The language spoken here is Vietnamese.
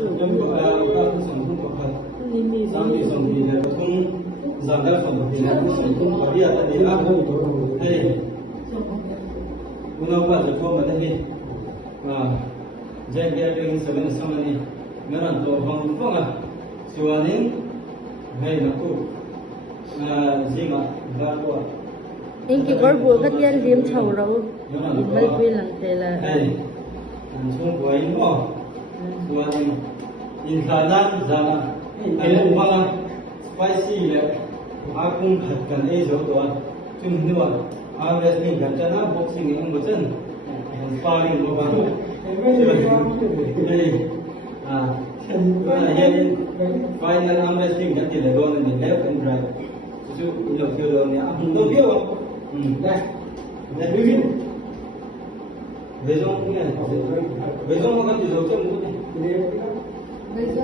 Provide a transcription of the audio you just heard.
Yang ko ka sangkung pakat. Sampai sampai dia pun zagar sampai dia sangkung dia tadi aku. Guna apa jauh mana ni? Jadi dia ingin sebenarnya sama ni. Meran tu orang tu suanin, nak tu zima baru. Inki baru kat dia lim chau rau, imbal pui lang tela. Semua buat ini suanin. Insanan zaman, ini orang spicy le. Aku kan jauh tu cuma ni wrestling kan, cina boxing yang macam sparring logan. Jadi final arm wrestling kan dia lawan ni left and right. Itu ilok ilok ni. Aku tu dah. Dah begini. Besok ni, besok makan tu jauh macam ni.